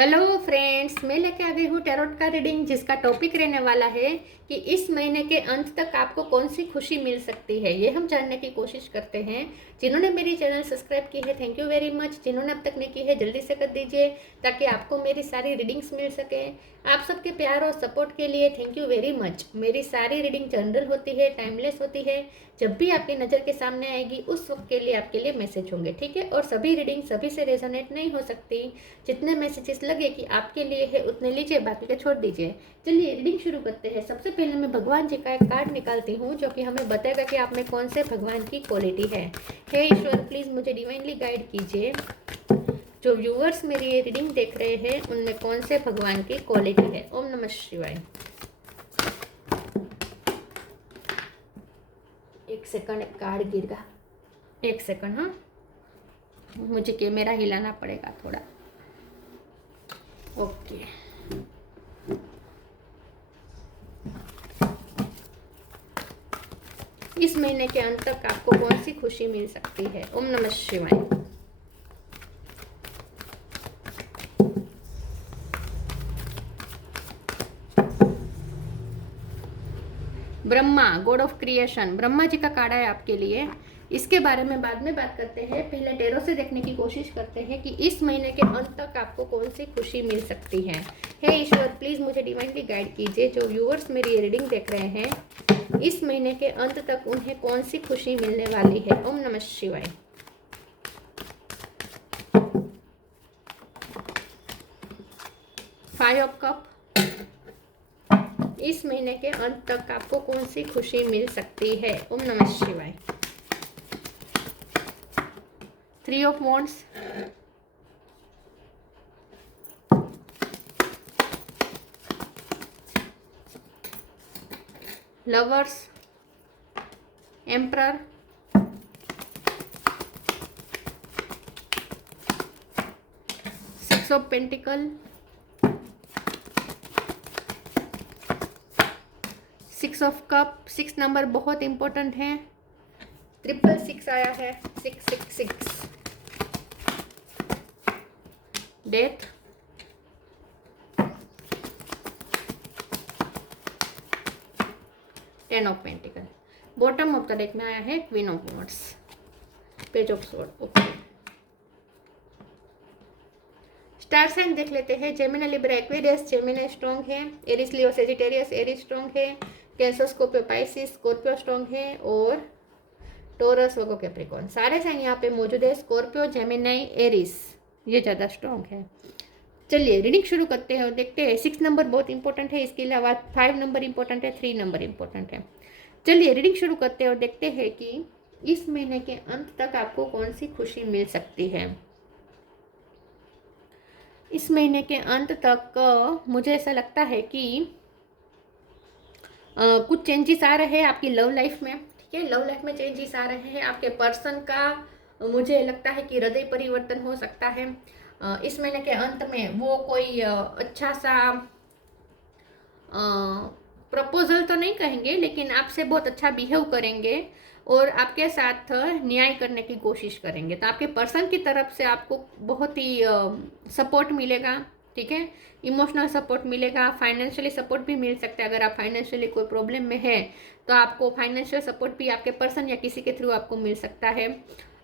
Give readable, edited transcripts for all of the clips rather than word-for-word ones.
Hello friends, मैं लेके आ गई हूँ टैरोट का रीडिंग जिसका टॉपिक रहने वाला है कि इस महीने के अंत तक आपको कौन सी खुशी मिल सकती है। ये हम जानने की कोशिश करते हैं। जिन्होंने मेरी चैनल सब्सक्राइब की है थैंक यू वेरी मच। जिन्होंने अब तक नहीं की है जल्दी से कर दीजिए ताकि आपको मेरी सारी रीडिंग्स मिल सके। आप सबके प्यार और सपोर्ट के लिए थैंक यू वेरी मच। मेरी सारी रीडिंग जनरल होती है, टाइमलेस होती है। जब भी आपकी नज़र के सामने आएगी उस वक्त के लिए आपके लिए मैसेज होंगे, ठीक है। और सभी रीडिंग सभी से रेजोनेट नहीं हो सकती। जितने मैसेजेस लगे कि आपके लिए है उतने लीजिए, बाकी के छोड़ दीजिए। चलिए रीडिंग शुरू करते हैं। सबसे पहले मैं भगवान जी का एक कार्ड निकालती हूँ जो कि हमें बताएगा कि आप में कौन से भगवान की क्वालिटी है। हे ईश्वर, प्लीज़ मुझे डिवाइनली गाइड कीजिए। जो व्यूअर्स मेरी ये रीडिंग देख रहे हैं उनमें कौन से भगवान की क्वालिटी है। ओम नमः शिवाय। एक सेकंड, एक कार्ड गिर गया। एक सेकंड, हाँ, मुझे कैमरा हिलाना पड़ेगा थोड़ा। ओके, इस महीने के अंत तक आपको कौन सी खुशी मिल सकती है। ओम नमः शिवाय। Brahma, god of creation, Brahma ji का कार्ड है आपके लिए। इसके बारे में बाद में बात करते हैं। पहले टैरो से देखने की कोशिश करते हैं कि इस महीने के अंत तक आपको कौन सी खुशी मिल सकती है। हे ईश्वर, प्लीज़ मुझे डिवाइनली गाइड कीजिए। जो व्यूअर्स मेरी रीडिंग देख रहे हैं इस महीने के अंत तक उन्हें कौन सी खुशी मिलने वाली है। ओम नमः शिवाय। फाइव ऑफ कप, इस महीने के अंत तक आपको कौन सी खुशी मिल सकती है। ओम नमः शिवाय। Three of wands, lovers, emperor, six of pentacle, six of cup. Six number बहुत इंपॉर्टेंट है। ट्रिपल सिक्स आया है, 666। Death, ten of pentacle. Bottom of the deck में आया है queen of wands, page of sword. Okay, star sign देख लेते हैं। Gemini, Libra, Aquarius. Gemini strong है। Aries, Leo, Sagittarius. Aries strong है। Cancer, Scorpio, Pisces. Scorpio strong है। और टोरस, वर्गो, कैप्रिकॉर्न, सारे साइन यहाँ पे मौजूद है। स्कॉर्पियो, जेमिनी, एरिस ये ज़्यादा स्ट्रॉन्ग है। चलिए रीडिंग शुरू करते हैं और देखते हैं। 6 नंबर बहुत इंपॉर्टेंट है, इसके अलावा 5 नंबर इंपॉर्टेंट है, 3 नंबर इंपॉर्टेंट है। चलिए रीडिंग शुरू करते हैं और देखते हैं कि इस महीने के अंत तक आपको कौन सी खुशी मिल सकती है। इस महीने के अंत तक मुझे ऐसा लगता है कि कुछ चेंजेस आ रहे हैं आपकी लव लाइफ में, ठीक है। लव लाइफ में चेंजेस आ रहे हैं। आपके पर्सन का मुझे लगता है कि हृदय परिवर्तन हो सकता है। इस महीने के अंत में वो कोई अच्छा सा प्रपोजल तो नहीं कहेंगे लेकिन आपसे बहुत अच्छा बिहेव करेंगे और आपके साथ न्याय करने की कोशिश करेंगे। तो आपके पर्सन की तरफ से आपको बहुत ही सपोर्ट मिलेगा, ठीक है। इमोशनल सपोर्ट मिलेगा, फाइनेंशियली सपोर्ट भी मिल सकता है। अगर आप फाइनेंशियली कोई प्रॉब्लम में है तो आपको फाइनेंशियल सपोर्ट भी आपके पर्सन या किसी के थ्रू आपको मिल सकता है।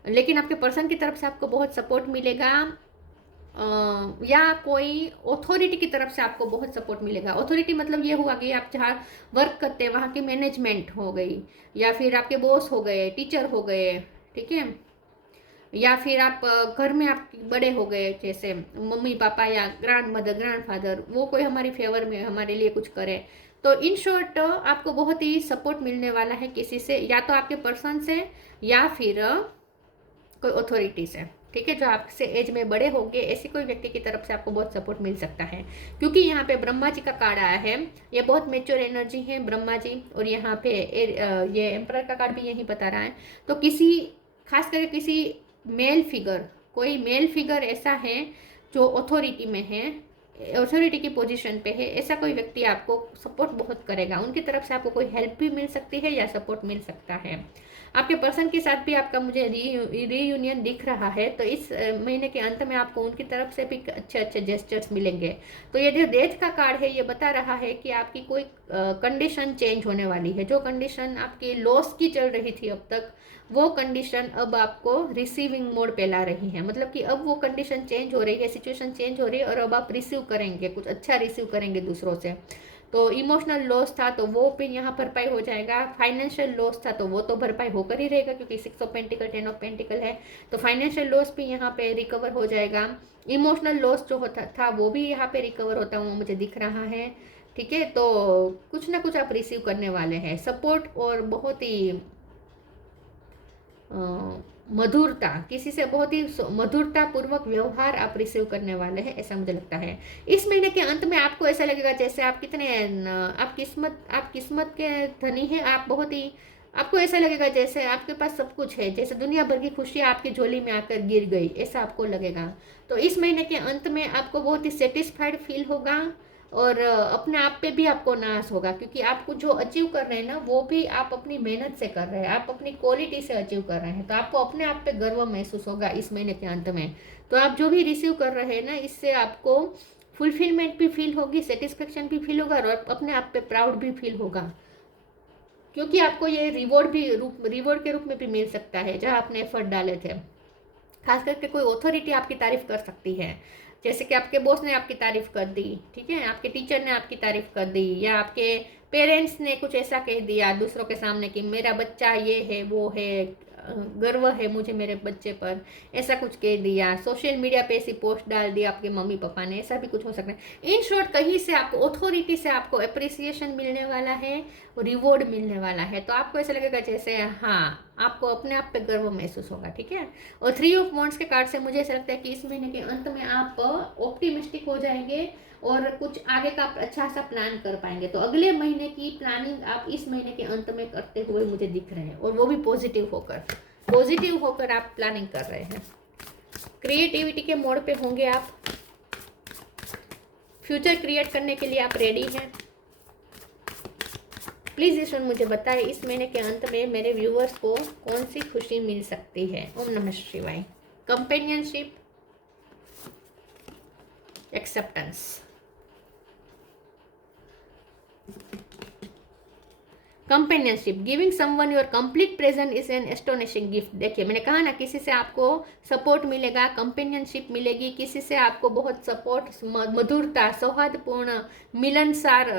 लेकिन आपके पर्सन की तरफ से आपको बहुत सपोर्ट मिलेगा या कोई अथॉरिटी की तरफ से आपको बहुत सपोर्ट मिलेगा। अथॉरिटी मतलब ये हुआ कि आप जहाँ वर्क करते हैं वहाँ की मैनेजमेंट हो गई, या फिर आपके बॉस हो गए, टीचर हो गए, ठीक है, या फिर आप घर में आप बड़े हो गए जैसे मम्मी पापा या ग्रैंड मदर, ग्रैंड फादर, वो कोई हमारी फेवर में हमारे लिए कुछ करे। तो इन शॉर्ट आपको बहुत ही सपोर्ट मिलने वाला है किसी से, या तो आपके पर्सन से या फिर कोई अथॉरिटी से, ठीक है। जो आपसे एज में बड़े होंगे ऐसे कोई व्यक्ति की तरफ से आपको बहुत सपोर्ट मिल सकता है। क्योंकि यहाँ पे ब्रह्मा जी का कार्ड आया है, ये बहुत मेच्योर एनर्जी है ब्रह्मा जी। और यहाँ पे ये एम्परर का कार्ड भी यही बता रहा है। तो किसी खास करके किसी मेल फिगर, कोई मेल फिगर ऐसा है जो अथॉरिटी में है, अथॉरिटी की पोजीशन पे है, ऐसा कोई व्यक्ति आपको सपोर्ट बहुत करेगा। उनकी तरफ से आपको कोई हेल्प भी मिल सकती है या सपोर्ट मिल सकता है। आपके पर्सन के साथ भी आपका मुझे रीयूनियन दिख रहा है। तो इस महीने के अंत में आपको उनकी तरफ से भी अच्छे अच्छे जेस्चर्स मिलेंगे। तो ये जो डेथ का कार्ड है ये बता रहा है कि आपकी कोई कंडीशन चेंज होने वाली है। जो कंडीशन आपकी लॉस की चल रही थी अब तक, वो कंडीशन अब आपको रिसीविंग मोड पे ला रही है। मतलब कि अब वो कंडीशन चेंज हो रही है, सिचुएशन चेंज हो रही है और अब आप रिसीव करेंगे, कुछ अच्छा रिसीव करेंगे दूसरों से। तो इमोशनल लॉस था तो वो भी यहाँ भरपाई हो जाएगा। फाइनेंशियल लॉस था तो वो तो भरपाई होकर ही रहेगा क्योंकि 6 ऑफ पेंटिकल 10 ऑफ पेंटिकल है। तो फाइनेंशियल लॉस भी यहाँ पे रिकवर हो जाएगा। इमोशनल लॉस जो होता था वो भी यहाँ पे रिकवर होता हुआ मुझे दिख रहा है। ठीक है, तो कुछ ना कुछ आप रिसीव करने वाले हैं सपोर्ट, और बहुत ही मधुरता, किसी से बहुत ही मधुरता पूर्वक व्यवहार आप रिसीव करने वाले हैं, ऐसा मुझे लगता है। इस महीने के अंत में आपको ऐसा लगेगा जैसे आप कितने आप किस्मत के धनी हैं। आप बहुत ही, आपको ऐसा लगेगा जैसे आपके पास सब कुछ है, जैसे दुनिया भर की खुशियाँ आपकी झोली में आकर गिर गई, ऐसा आपको लगेगा। तो इस महीने के अंत में आपको बहुत ही सेटिस्फाइड फील होगा और अपने आप पे भी आपको नाज होगा, क्योंकि आपको जो अचीव कर रहे हैं ना वो भी आप अपनी मेहनत से कर रहे हैं, आप अपनी क्वालिटी से अचीव कर रहे हैं। तो आपको अपने आप पे गर्व महसूस होगा इस महीने के अंत में। तो आप जो भी रिसीव कर रहे हैं ना, इससे आपको फुलफिलमेंट भी फील होगी, सेटिस्फेक्शन भी फील होगा और अपने आप पे प्राउड भी फील होगा, क्योंकि आपको ये रिवॉर्ड के रूप में भी मिल सकता है जहाँ आपने एफर्ट डाले थे। खास करके कोई अथॉरिटी आपकी तारीफ कर सकती है, जैसे कि आपके बॉस ने आपकी तारीफ कर दी, ठीक है, आपके टीचर ने आपकी तारीफ कर दी, या आपके पेरेंट्स ने कुछ ऐसा कह दिया दूसरों के सामने कि मेरा बच्चा ये है वो है, गर्व है मुझे मेरे बच्चे पर, ऐसा कुछ कह दिया, सोशल मीडिया पे ऐसी पोस्ट डाल दी आपके मम्मी पापा ने, ऐसा भी कुछ हो सकता है। इन शॉर्ट कहीं से आपको अथॉरिटी से आपको अप्रिसिएशन मिलने वाला है, रिवॉर्ड मिलने वाला है। तो आपको ऐसा लगेगा जैसे हाँ, आपको अपने आप पे गर्व महसूस होगा। ठीक है, और 3 ऑफ वांड्स के कार्ड से मुझे ऐसा लगता है कि इस महीने के अंत में आप ऑप्टिमिस्टिक हो जाएंगे और कुछ आगे का अच्छा सा प्लान कर पाएंगे। तो अगले महीने की प्लानिंग आप इस महीने के अंत में करते हुए मुझे दिख रहे हैं, और वो भी पॉजिटिव होकर आप प्लानिंग कर रहे हैं। क्रिएटिविटी के मोड पे होंगे आप, फ्यूचर क्रिएट करने के लिए आप रेडी हैं। प्लीज़ ईश्वर मुझे बताएं इस महीने के अंत में मेरे व्यूअर्स को कौन सी खुशी मिल सकती है। ओम नमः शिवाय। Companionship, acceptance, companionship, giving someone your complete present is an astonishing gift. देखिए मैंने कहा ना, किसी से आपको सपोर्ट मिलेगा, कंपेनियनशिप मिलेगी, किसी से आपको बहुत सपोर्ट, मधुरता, सौहार्दपूर्ण, मिलनसार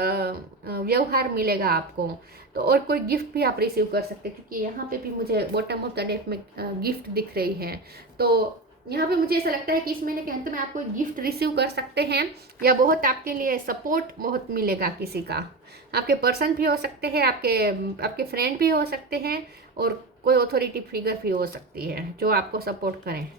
व्यवहार मिलेगा आपको। तो और कोई गिफ्ट भी आप रिसीव कर सकते हैं, क्योंकि यहाँ पे भी मुझे बॉटम ऑफ द डेक में गिफ्ट दिख रही है। तो यहाँ पे मुझे ऐसा लगता है कि इस महीने के अंत में आप कोई गिफ्ट रिसीव कर सकते हैं, या बहुत आपके लिए सपोर्ट बहुत मिलेगा किसी का। आपके पर्सन भी हो सकते हैं, आपके फ्रेंड भी हो सकते हैं, और कोई अथॉरिटी फिगर भी हो सकती है जो आपको सपोर्ट करें।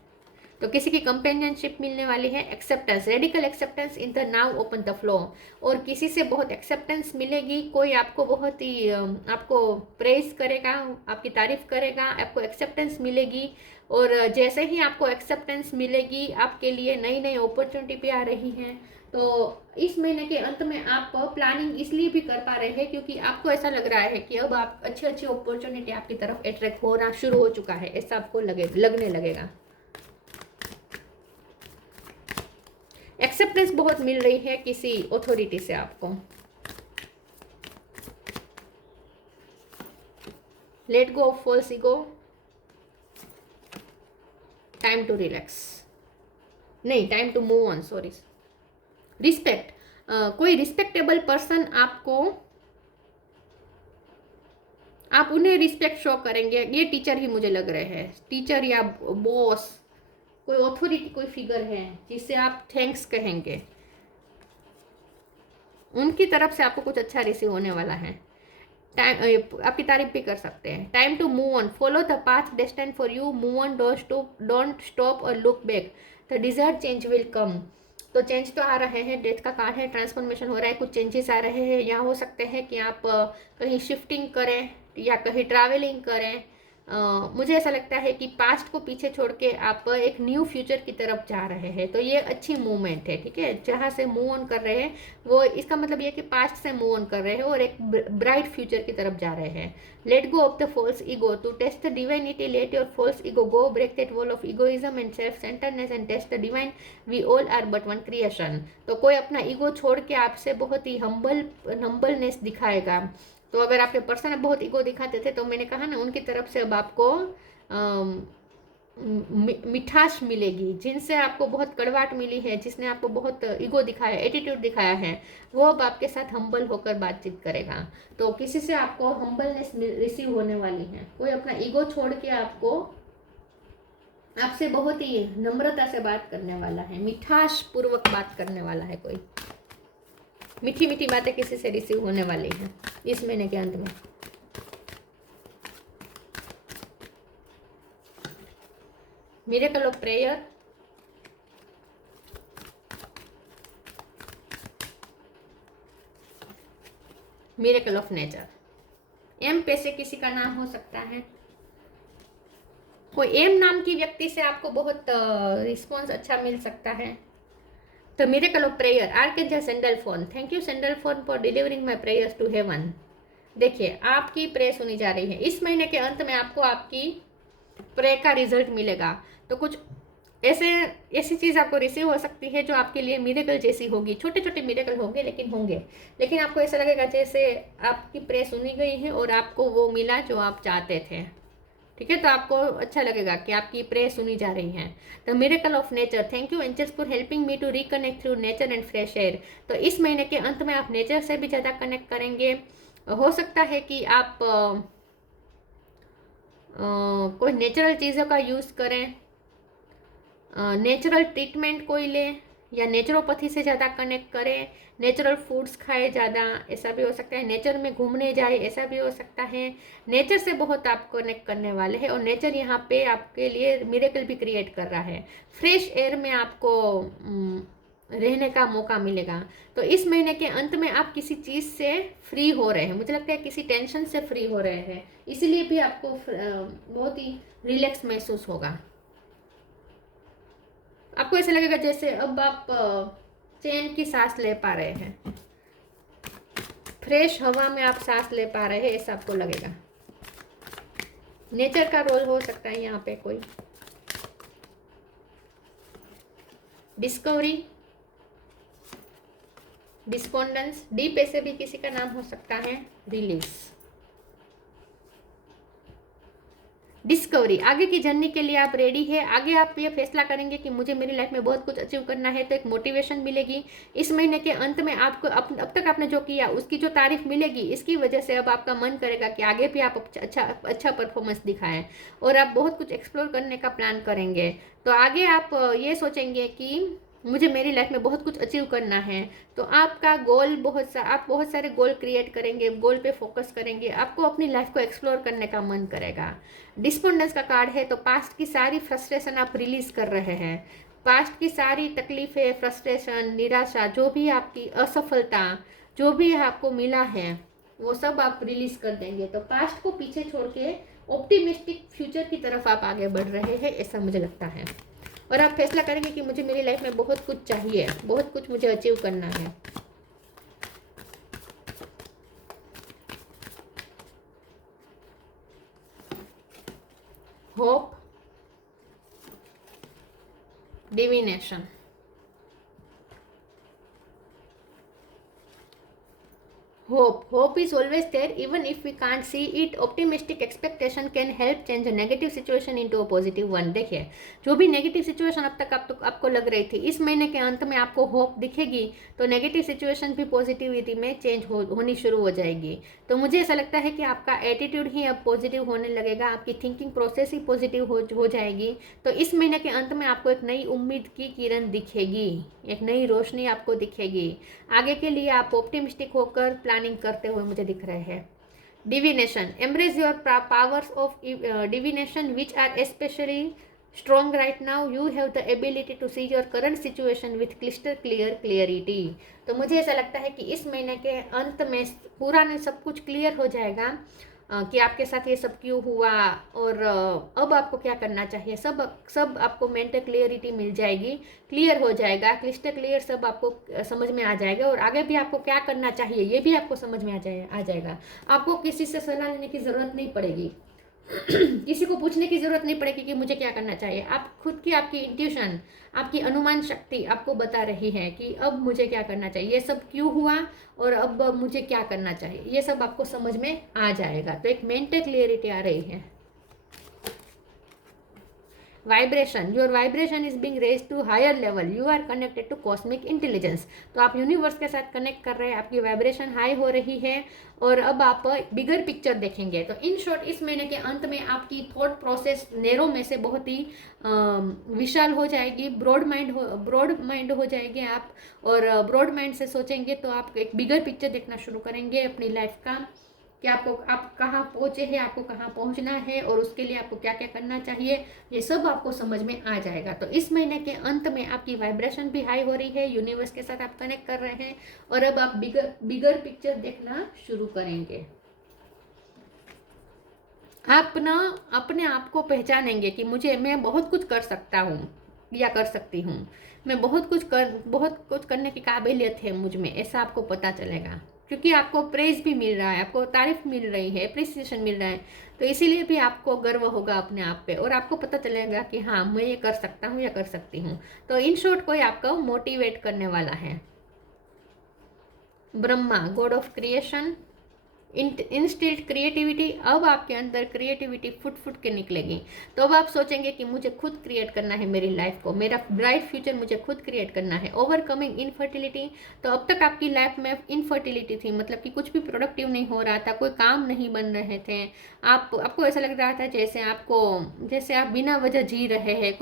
तो किसी की कंपेनियनशिप मिलने वाली है। Acceptance, radical acceptance in the now open the flow, और किसी से बहुत एक्सेप्टेंस मिलेगी, कोई आपको बहुत ही आपको प्रेज करेगा, आपकी तारीफ करेगा, आपको एक्सेप्टेंस मिलेगी। और जैसे ही आपको एक्सेप्टेंस मिलेगी, आपके लिए नई नई अपॉर्चुनिटी भी आ रही हैं। तो इस महीने के अंत में आप प्लानिंग इसलिए भी कर पा रहे हैं क्योंकि आपको ऐसा लग रहा है कि अब आप अच्छी अच्छी अपॉर्चुनिटी आपकी तरफ अट्रैक्ट होना शुरू हो चुका है, ऐसा आपको लगने लगेगा। एक्सेप्टेंस बहुत मिल रही है किसी अथॉरिटी से आपको। Let go of false ego, time to relax, नहीं, time to move on, sorry. Respect, कोई रिस्पेक्टेबल पर्सन आपको, आप उन्हें रिस्पेक्ट शो करेंगे। ये टीचर ही मुझे लग रहे हैं, टीचर या बॉस, कोई अथॉरिटी, कोई फिगर है जिससे आप थैंक्स कहेंगे, उनकी तरफ से आपको कुछ अच्छा रिसीव होने वाला है। टाइम, आपकी तारीफ भी कर सकते हैं। Time to move on, follow the path destined for you, move on, don't stop और look back, the desired change will come. तो चेंज तो आ रहे हैं, डेथ का कार्ड है, ट्रांसफॉर्मेशन हो रहा है, कुछ चेंजेस आ रहे हैं। यहाँ हो सकते हैं कि आप कहीं शिफ्टिंग करें या कहीं ट्रैवलिंग करें, मुझे ऐसा लगता है कि पास्ट को पीछे छोड़ के आप एक न्यू फ्यूचर की तरफ जा रहे हैं, तो ये अच्छी मूवमेंट है, ठीक है। जहाँ से मूव ऑन कर रहे हैं वो, इसका मतलब ये कि पास्ट से मूव ऑन कर रहे हैं और एक ब्राइट फ्यूचर की तरफ जा रहे हैं। Let go of the false ego to taste the divinity, let your false ego go, break that wall of egoism and self centredness and taste the divine, we all are but one creation. तो कोई अपना ego छोड़ के आपसे बहुत ही humbleness दिखाएगा। तो अगर आपके पर्सन बहुत ईगो दिखाते थे, तो मैंने कहा ना, उनकी तरफ से अब आपको मिठास मिलेगी। जिनसे आपको बहुत कड़वाहट मिली है, जिसने आपको बहुत ईगो दिखाया, एटीट्यूड दिखाया है, वो अब आपके साथ हम्बल होकर बातचीत करेगा। तो किसी से आपको हम्बलनेस रिसीव होने वाली है। कोई अपना ईगो छोड़ के आपसे बहुत ही नम्रता से बात करने वाला है, मिठास पूर्वक बात करने वाला है। कोई मीठी मीठी बातें किसी से रिसीव होने वाली हैं इस महीने के अंत में। Miracle of prayer, miracle of nature. एम पे से किसी का नाम हो सकता है। कोई एम नाम की व्यक्ति से आपको बहुत रिस्पॉन्स अच्छा मिल सकता है। तो miracle of prayer, archangel Sandalphon, thank you Sandalphon for delivering my prayers to heaven. देखिए, आपकी प्रे सुनी जा रही है। इस महीने के अंत में आपको आपकी प्रे का रिजल्ट मिलेगा। तो कुछ ऐसी चीज़ आपको रिसीव हो सकती है जो आपके लिए मिरेकल जैसी होगी। छोटे छोटे मिरेकल होंगे, लेकिन आपको ऐसा लगेगा जैसे आपकी प्रे सुनी गई है और आपको वो मिला जो आप चाहते थे, ठीक है। तो आपको अच्छा लगेगा कि आपकी प्रे सुनी जा रही है। The miracle of nature, thank you angels for helping me to reconnect through nature and fresh air. तो इस महीने के अंत में आप नेचर से भी ज़्यादा कनेक्ट करेंगे। हो सकता है कि आप कोई नेचुरल चीज़ों का यूज़ करें, नेचुरल ट्रीटमेंट कोई ले, या नेचुरोपैथी से ज़्यादा कनेक्ट करें, नेचुरल फूड्स खाए ज़्यादा, ऐसा भी हो सकता है। नेचर में घूमने जाए, ऐसा भी हो सकता है। नेचर से बहुत आप कनेक्ट करने वाले हैं और नेचर यहाँ पे आपके लिए मिरेकल भी क्रिएट कर रहा है। फ्रेश एयर में आपको रहने का मौका मिलेगा। तो इस महीने के अंत में आप किसी चीज़ से फ्री हो रहे हैं। मुझे लगता है किसी टेंशन से फ्री हो रहे हैं, इसीलिए भी आपको बहुत ही रिलैक्स महसूस होगा। आपको ऐसा लगेगा जैसे अब आप चैन की सांस ले पा रहे हैं, फ्रेश हवा में आप सांस ले पा रहे हैं, ऐसा आपको लगेगा। नेचर का रोल हो सकता है यहाँ पे कोई। डिस्कवरी, डिस्पोंडेंस, डी पे से भी किसी का नाम हो सकता है। रिलीज, डिस्कवरी, आगे की जर्नी के लिए आप रेडी है। आगे आप ये फैसला करेंगे कि मुझे मेरी लाइफ में बहुत कुछ अचीव करना है, तो एक मोटिवेशन मिलेगी। इस महीने के अंत में आपको अब तक आपने जो किया उसकी जो तारीफ मिलेगी, इसकी वजह से अब आपका मन करेगा कि आगे भी आप अच्छा परफॉर्मेंस दिखाएं और आप बहुत कुछ एक्सप्लोर करने का प्लान करेंगे। तो आगे आप ये सोचेंगे कि मुझे मेरी लाइफ में बहुत कुछ अचीव करना है। तो आपका गोल आप बहुत सारे गोल क्रिएट करेंगे, गोल पे फोकस करेंगे, आपको अपनी लाइफ को एक्सप्लोर करने का मन करेगा। डिस्पोंडेंस का कार्ड है, तो पास्ट की सारी फ्रस्ट्रेशन आप रिलीज कर रहे हैं। पास्ट की सारी तकलीफें, फ्रस्ट्रेशन, निराशा, जो भी आपकी असफलता, जो भी आपको मिला है, वो सब आप रिलीज कर देंगे। तो पास्ट को पीछे छोड़ के ऑप्टिमिस्टिक फ्यूचर की तरफ आप आगे बढ़ रहे हैं, ऐसा मुझे लगता है। और आप फैसला करेंगे कि मुझे मेरी लाइफ में बहुत कुछ चाहिए, बहुत कुछ मुझे अचीव करना है। Hope, divination, hope is always there even if we can't see it. Optimistic expectation can help change a negative situation into a positive one. देखिए, जो भी नेगेटिव सिचुएशन अब तक आपको लग रही थी, इस महीने के अंत में आपको होप दिखेगी, तो नेगेटिव सिचुएशन भी पॉजिटिविटी में चेंज होनी शुरू हो जाएगी। तो मुझे ऐसा लगता है कि आपका एटीट्यूड ही अब पॉजिटिव होने लगेगा, आपकी थिंकिंग प्रोसेस ही पॉजिटिव हो जाएगी। तो इस महीने के अंत में आपको एक नई उम्मीद की किरण दिखेगी, एक नई रोशनी आपको दिखेगी। आगे के लिए आप ऑप्टिमिस्टिक होकर प्लानिंग करते हुए मुझे दिख रहे हैं। Divination, embrace your powers of divination which are especially strong right now. You have the ability to see your current situation with cluster clarity. तो मुझे ऐसा लगता है कि इस महीने के अंत में पूरा नहीं, सब कुछ क्लियर हो जाएगा कि आपके साथ ये सब क्यों हुआ और अब आपको क्या करना चाहिए। सब सब आपको मेंटल क्लियरिटी मिल जाएगी, क्लियर हो जाएगा, क्लिस्टर क्लियर सब आपको समझ में आ जाएगा। और आगे भी आपको क्या करना चाहिए ये भी आपको समझ में आ जाएगा। आपको किसी से सलाह लेने की ज़रूरत नहीं पड़ेगी किसी को पूछने की ज़रूरत नहीं पड़ेगी कि मुझे क्या करना चाहिए। आप खुद की, आपकी इंट्यूशन, आपकी अनुमान शक्ति आपको बता रही है कि अब मुझे क्या करना चाहिए, ये सब क्यों हुआ और अब मुझे क्या करना चाहिए, ये सब आपको समझ में आ जाएगा। तो एक मेंटल क्लियरिटी आ रही है। Vibration, your vibration is being raise to higher level, you are connected to cosmic intelligence. तो आप यूनिवर्स के साथ कनेक्ट कर रहे हैं, आपकी वाइब्रेशन हाई हो रही है और अब आप बिगर पिक्चर देखेंगे। तो इन शॉर्ट इस महीने के अंत में आपकी थॉट प्रोसेस नैरो में से बहुत ही विशाल हो जाएगी, ब्रॉड माइंड हो जाएंगे आप। और ब्रॉड माइंड से सोचेंगे तो आप एक बिगर पिक्चर देखना शुरू करेंगे अपनी लाइफ का, कि आप कहाँ पहुँचे हैं, आपको कहाँ पहुँचना है और उसके लिए आपको क्या क्या करना चाहिए, ये सब आपको समझ में आ जाएगा। तो इस महीने के अंत में आपकी वाइब्रेशन भी हाई हो रही है, यूनिवर्स के साथ आप कनेक्ट कर रहे हैं और अब आप बिगर पिक्चर देखना शुरू करेंगे। आप ना अपने आप को पहचानेंगे कि मैं बहुत कुछ कर सकता हूँ या कर सकती हूँ, मैं बहुत कुछ करने की काबिलियत है मुझ में, ऐसा आपको पता चलेगा। क्योंकि आपको प्रेज भी मिल रहा है, आपको तारीफ मिल रही है, अप्रिसिएशन मिल रहा है, तो इसीलिए भी आपको गर्व होगा अपने आप पे और आपको पता चलेगा कि हाँ मैं ये कर सकता हूँ या कर सकती हूँ। तो इन शॉर्ट कोई आपको मोटिवेट करने वाला है। Brahma, god of creation, instilled creativity. अब आपके अंदर क्रिएटिविटी फुट फुट के निकलेगी। तो अब आप सोचेंगे कि मुझे खुद क्रिएट करना है मेरी लाइफ को, मेरा ब्राइट फ्यूचर मुझे खुद क्रिएट करना है। Overcoming infertility. तो अब तक आपकी लाइफ में इनफर्टिलिटी थी, मतलब कि कुछ भी प्रोडक्टिव नहीं हो रहा था, कोई काम नहीं बन रहे थे, आपको ऐसा लग रहा था जैसे आप बिना वजह जी रहे हैं,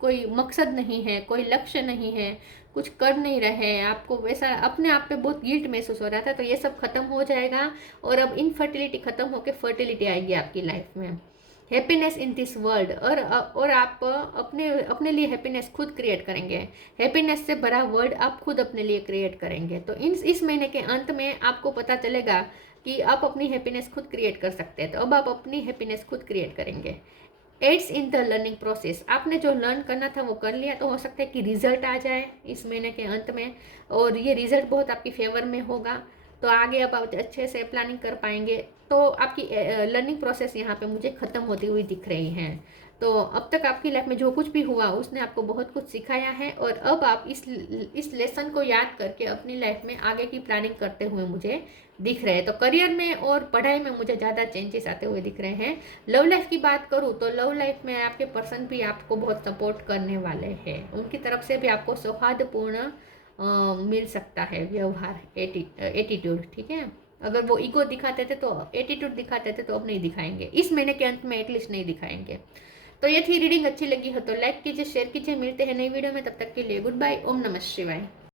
कोई मकसद नहीं है, कोई लक्ष्य नहीं है, कुछ कर नहीं रहे हैं, आपको वैसा अपने आप पे बहुत गिल्ट महसूस हो रहा था। तो ये सब खत्म हो जाएगा और अब इनफर्टिलिटी खत्म होकर फर्टिलिटी आएगी आपकी लाइफ में। हैप्पीनेस इन दिस वर्ल्ड, और आप अपने लिए हैप्पीनेस खुद क्रिएट करेंगे। हैप्पीनेस से भरा वर्ल्ड आप खुद अपने लिए क्रिएट करेंगे। तो इस महीने के अंत में आपको पता चलेगा कि आप अपनी हैप्पीनेस खुद क्रिएट कर सकते हैं। तो अब आप अपनी हैप्पीनेस खुद क्रिएट करेंगे। Aids in the learning process, आपने जो लर्न करना था वो कर लिया, तो हो सकता है कि रिजल्ट आ जाए इस महीने के अंत में और ये रिजल्ट बहुत आपकी फेवर में होगा। तो आगे अब आप अच्छे से प्लानिंग कर पाएंगे। तो आपकी लर्निंग प्रोसेस यहाँ पे मुझे ख़त्म होती हुई दिख रही है। तो अब तक आपकी लाइफ में जो कुछ भी हुआ उसने आपको बहुत कुछ सिखाया है और अब आप इस लेसन को याद करके अपनी लाइफ में आगे की प्लानिंग करते हुए मुझे दिख रहे हैं। तो करियर में और पढ़ाई में मुझे ज़्यादा चेंजेस आते हुए दिख रहे हैं। लव लाइफ की बात करूँ तो लव लाइफ में आपके पर्सन भी आपको बहुत सपोर्ट करने वाले हैं, उनकी तरफ से भी आपको सौहार्दपूर्ण मिल सकता है व्यवहार, एटीट्यूड। ठीक है, अगर वो ईगो दिखाते थे तो एटीट्यूड दिखाते थे, तो अब नहीं दिखाएंगे, इस महीने के अंत में एटलीस्ट नहीं दिखाएंगे। तो ये थी रीडिंग, अच्छी लगी हो तो लाइक कीजिए, शेयर कीजिए। मिलते हैं नई वीडियो में, तब तक के लिए गुड बाय। ओम नमः शिवाय।